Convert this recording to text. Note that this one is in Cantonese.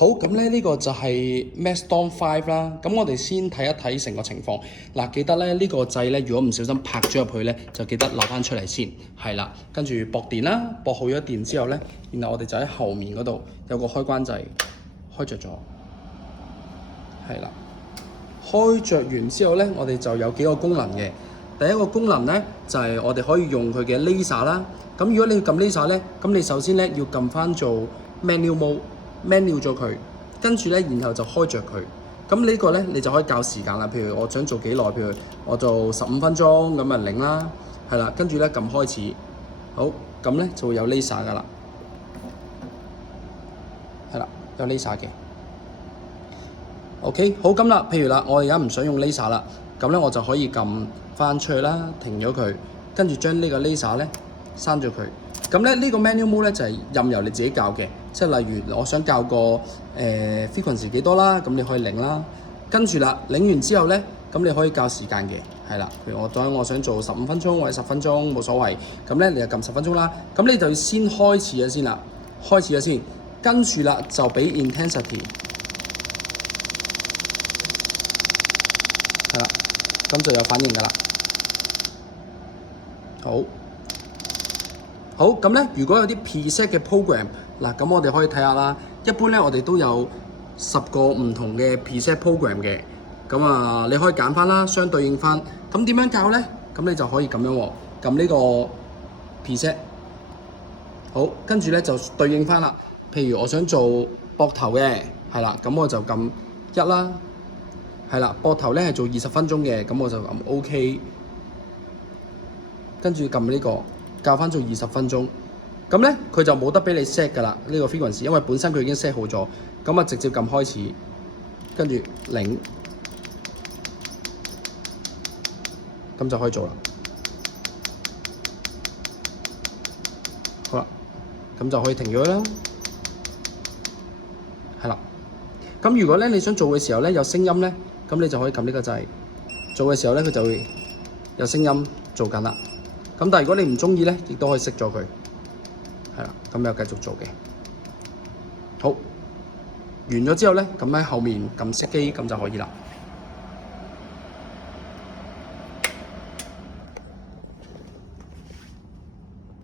好，咁咧呢個就係 Maxstorm 5啦。咁我哋先睇一睇成個情況。嗱，記得咧呢個掣咧，如果唔小心拍咗入去咧，就記得攞翻出嚟先。係啦，跟住駁電啦，駁好咗電之後咧，然後我哋就喺後面嗰度有個開關掣，開着咗。係啦，開着完之後咧，我哋就有幾個功能嘅。第一個功能咧就係我哋可以用佢嘅 Laser 啦。咁如果你要撳 Laser 咧，咁你首先咧要撳翻做 Manual Mode。manual 咗佢，跟住咧，然後就開着佢。咁呢個咧，你就可以校時間啦。譬如我想做幾耐，譬如我做15分鐘咁啊0啦，係啦。跟住咧撳開始，好，咁咧就會有 laser 噶啦，係啦，有 laser 嘅。OK， 好咁啦。譬如啦，我而家唔想用 laser 啦，咁咧我就可以撳翻出去啦，停咗佢，跟住將呢個 laser 咧刪咗佢。咁咧呢個 manual mode 咧就係任由你自己校嘅，即係例如我想校個frequency 幾多啦，咁你可以擰啦。跟住啦，擰完之後咧，咁你可以校時間嘅，係啦。譬如我想做15分鐘或者10分鐘冇所謂，咁咧你就撳10分鐘啦。咁你就要先開始咗先啦，開始咗先，跟住啦就俾 intensity， 係啦，咁就有反應㗎啦。好，咁咧，如果有啲 preset 嘅 program， 嗱，咁我哋可以睇下啦。一般咧，我哋都有10個唔同嘅 preset program 嘅。咁啊，你可以揀翻啦，相對應翻。咁點樣校咧？咁你就可以咁樣喎，撳呢個 preset。好，跟住咧就對應翻啦。譬如我想做膊頭嘅，係啦，咁我就撳1啦。係啦，膊頭咧係做20分鐘嘅，咁我就撳 OK。跟住撳呢個。校翻做20分鐘，咁咧佢就冇得俾你 set 㗎啦，呢個 frequency，因為本身佢已經 set 好咗，咁啊直接撳開始，跟住0，咁就可以做啦。好啦，咁就可以停咗啦。係啦，咁如果咧你想做嘅時候咧有聲音咧，咁你就可以撳呢個掣，做嘅時候咧佢就會有聲音做緊啦。咁但係如果你唔中意咧，亦都可以熄咗佢，係啦，咁又繼續做嘅。好，完咗之後咧，咁喺後面撳熄機，咁就可以啦。